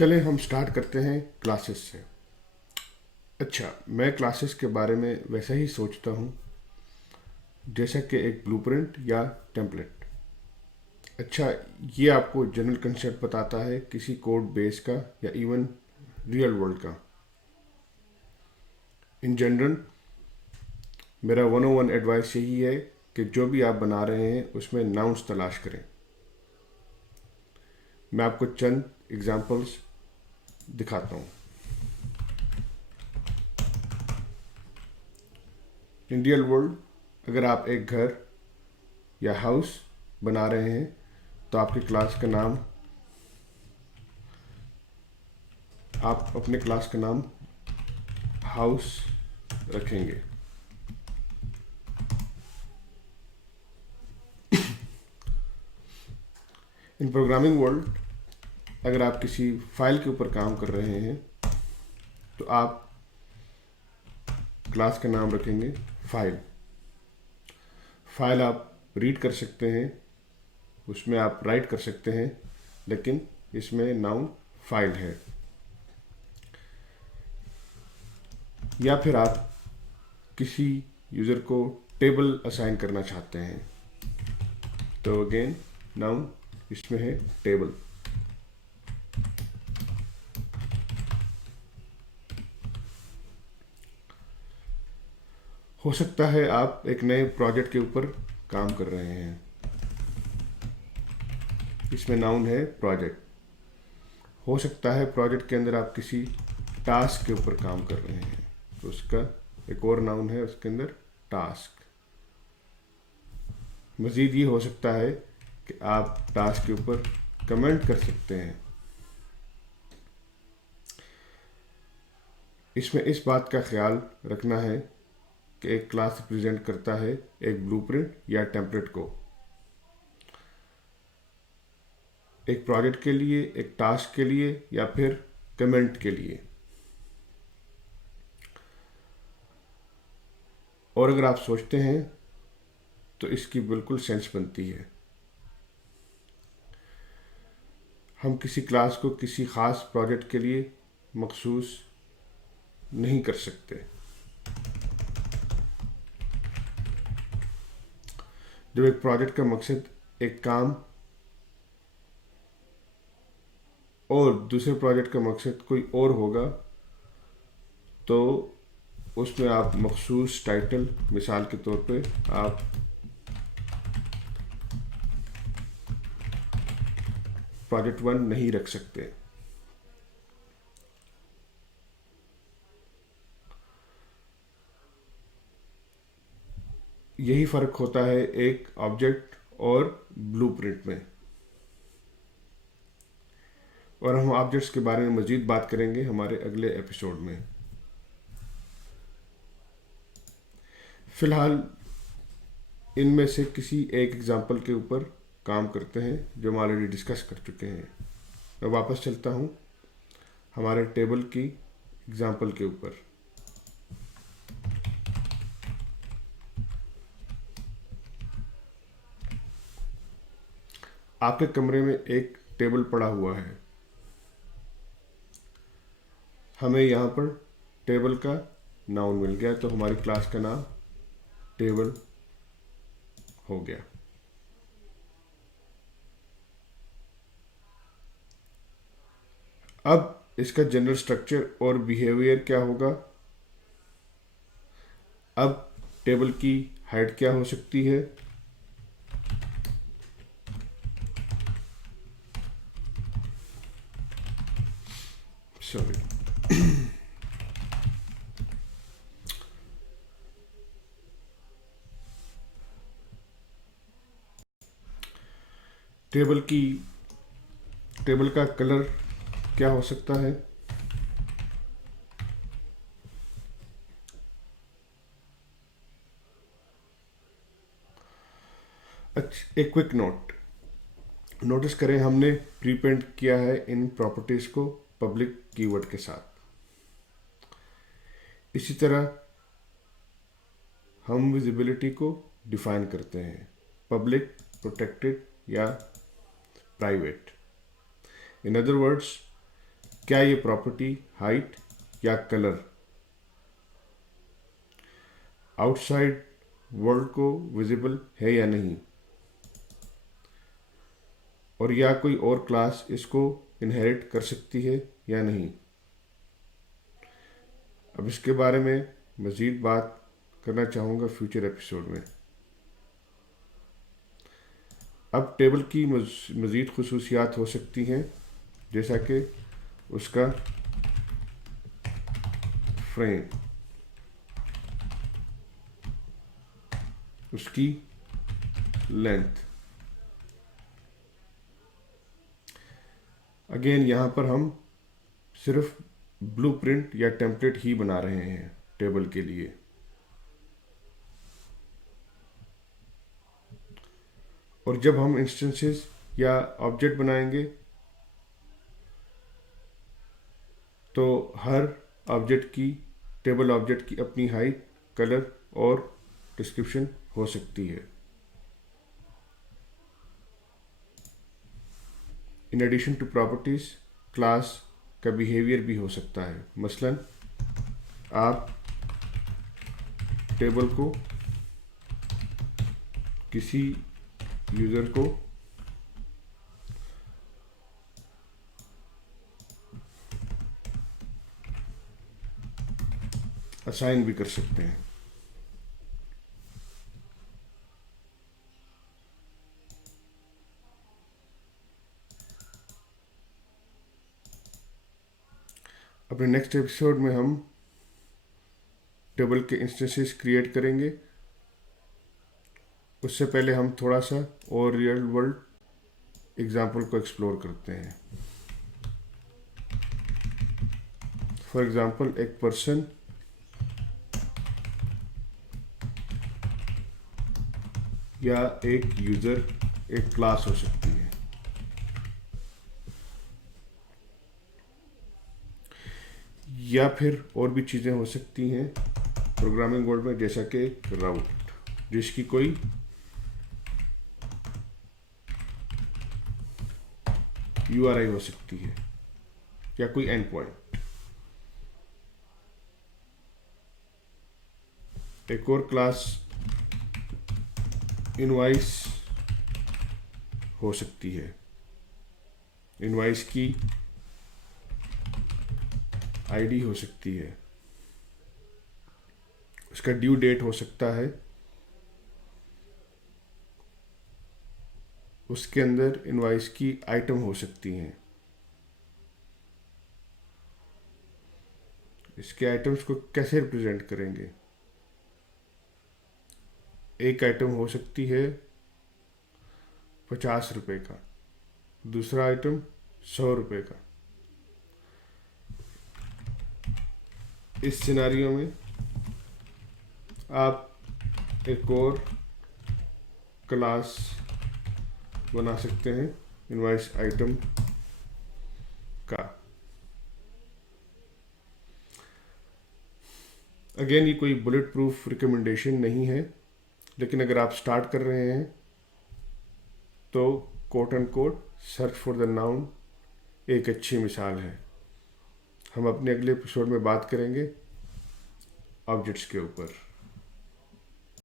चलें हम स्टार्ट करते हैं क्लासेस से। अच्छा, मैं क्लासेस के बारे में वैसा ही सोचता हूँ जैसा कि एक ब्लूप्रिंट या टेम्पलेट। अच्छा, ये आपको जनरल कंसेप्ट बताता है किसी कोड बेस का या इवन रियल वर्ल्ड का। इन जनरल मेरा 101 एडवाइस यही है कि जो भी आप बना रहे हैं उसमें नाउन्स तलाश करें। मैं आपको चंद एग्जांपल्स दिखाता हूँ। इन रियल वर्ल्ड अगर आप एक घर या हाउस बना रहे हैं तो आपकी क्लास का नाम आप अपने क्लास का नाम हाउस रखेंगे। इन प्रोग्रामिंग वर्ल्ड अगर आप किसी फाइल के ऊपर काम कर रहे हैं तो आप क्लास का नाम रखेंगे फाइल। फाइल आप रीड कर सकते हैं, उसमें आप राइट कर सकते हैं, लेकिन इसमें नाउन फाइल है। या फिर आप किसी यूज़र को टेबल असाइन करना चाहते हैं तो अगेन नाउन इसमें है टेबल। हो सकता है आप एक नए प्रोजेक्ट के ऊपर काम कर रहे हैं, इसमें नाउन है प्रोजेक्ट। हो सकता है प्रोजेक्ट के अंदर आप किसी टास्क के ऊपर काम कर रहे हैं तो उसका एक और नाउन है उसके अंदर टास्क। मज़ीद ये हो सकता है कि आप टास्क के ऊपर कमेंट कर सकते हैं। इसमें इस बात का ख्याल रखना है कि एक क्लास रिप्रेजेंट करता है एक ब्लूप्रिंट या टेम्पलेट को, एक प्रोजेक्ट के लिए, एक टास्क के लिए या फिर कमेंट के लिए। और अगर आप सोचते हैं तो इसकी बिल्कुल सेंस बनती है। हम किसी क्लास को किसी ख़ास प्रोजेक्ट के लिए मखसूस नहीं कर सकते। जब एक प्रोजेक्ट का मकसद एक काम और दूसरे प्रोजेक्ट का मकसद कोई और होगा तो उसमें आप मखसूस टाइटल, मिसाल के तौर पे आप प्रोजेक्ट 1 नहीं रख सकते। यही फ़र्क होता है एक ऑब्जेक्ट और ब्लूप्रिंट में। और हम ऑब्जेक्ट्स के बारे में मज़ीद बात करेंगे हमारे अगले एपिसोड में। फ़िलहाल इनमें से किसी एक एग्जांपल के ऊपर काम करते हैं जो हम ऑलरेडी डिस्कस कर चुके हैं। मैं वापस चलता हूँ हमारे टेबल की एग्जांपल के ऊपर। आपके कमरे में एक टेबल पड़ा हुआ है। हमें यहाँ पर टेबल का नाउन मिल गया तो हमारी क्लास का नाम टेबल हो गया। अब इसका जनरल स्ट्रक्चर और बिहेवियर क्या होगा? अब टेबल की हाइट क्या हो सकती है? सॉरी, टेबल का कलर क्या हो सकता है? अच्छा, एक क्विक नोटिस करें हमने प्रीपेंट किया है इन प्रॉपर्टीज को पब्लिक कीवर्ड के साथ। इसी तरह हम विजिबिलिटी को डिफाइन करते हैं, पब्लिक, प्रोटेक्टेड या प्राइवेट। इन अदर वर्ड्स, क्या ये प्रॉपर्टी हाइट या कलर आउटसाइड वर्ल्ड को विजिबल है या नहीं, और या कोई और क्लास इसको इनहेरिट कर सकती है या नहीं। अब इसके बारे में मज़ीद बात करना चाहूँगा फ्यूचर एपिसोड में। अब टेबल की मज़ीद खुसूसियात हो सकती हैं, जैसा कि उसका फ्रेम, उसकी लेंथ। अगेन यहाँ पर हम सिर्फ ब्लूप्रिंट या टेम्पलेट ही बना रहे हैं टेबल के लिए। और जब हम इंस्टेंसेस या ऑब्जेक्ट बनाएंगे तो हर ऑब्जेक्ट की, टेबल ऑब्जेक्ट की अपनी हाइट, कलर और डिस्क्रिप्शन हो सकती है। In addition to properties, class का बिहेवियर भी हो सकता है। मसलन आप टेबल को किसी यूज़र को असाइन भी कर सकते हैं। अपने नेक्स्ट एपिसोड में हम टेबल के इंस्टेंसेस क्रिएट करेंगे। उससे पहले हम थोड़ा सा और रियल वर्ल्ड एग्जाम्पल को एक्सप्लोर करते हैं। फॉर एग्जाम्पल, एक पर्सन या एक यूज़र एक क्लास हो सकती है। या फिर और भी चीज़ें हो सकती हैं प्रोग्रामिंग वर्ल्ड में, जैसा कि राउट, जिसकी कोई URI हो सकती है या कोई एंड पॉइंट। एक और क्लास इनवॉइस हो सकती है। इनवॉइस की ID हो सकती है, उसका ड्यू डेट हो सकता है, उसके अंदर इनवॉइस की आइटम हो सकती हैं। इसके आइटम्स को कैसे रिप्रेजेंट करेंगे? एक आइटम हो सकती है 50 रुपये का, दूसरा आइटम 100 रुपये का। इस सिनारियो में आप एक और क्लास बना सकते हैं इनवॉइस आइटम का। अगेन, ये कोई बुलेट प्रूफ रिकमेंडेशन नहीं है, लेकिन अगर आप स्टार्ट कर रहे हैं तो quote and quote search for the noun एक अच्छी मिसाल है। हम अपने अगले एपिसोड में बात करेंगे ऑब्जेक्ट्स के ऊपर।